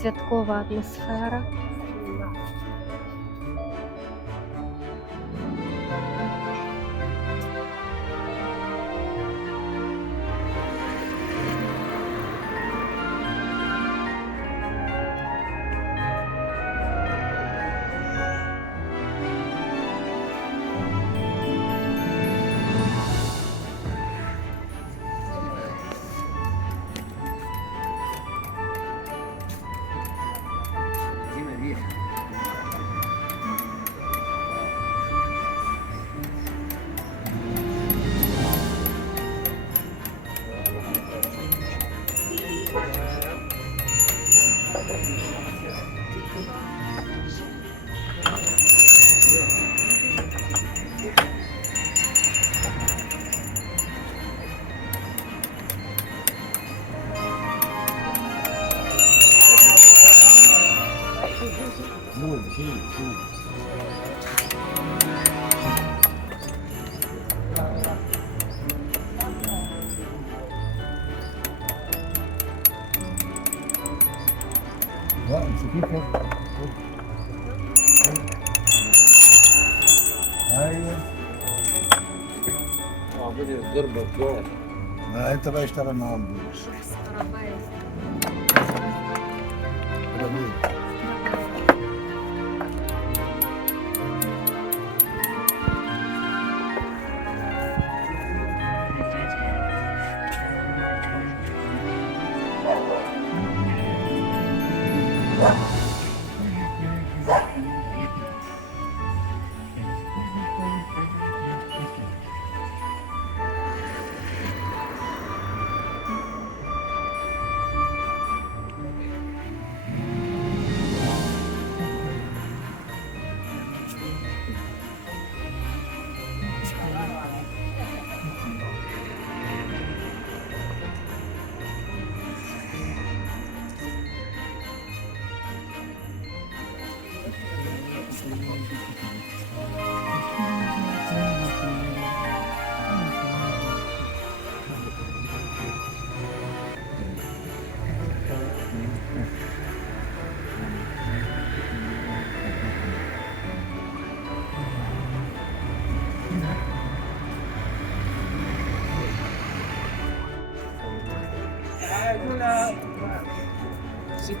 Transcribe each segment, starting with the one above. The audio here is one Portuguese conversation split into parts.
Святкова атмосфера. Isso aqui foi. Aí. Ó, beleza, Aí também estará na ambulância.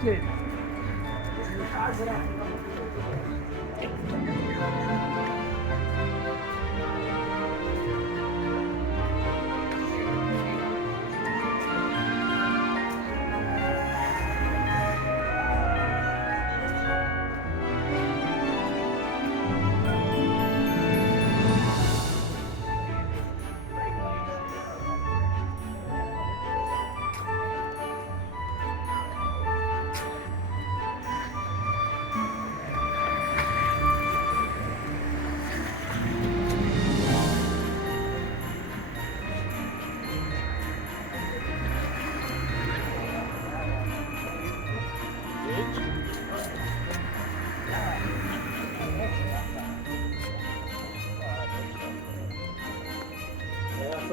对。你啥时候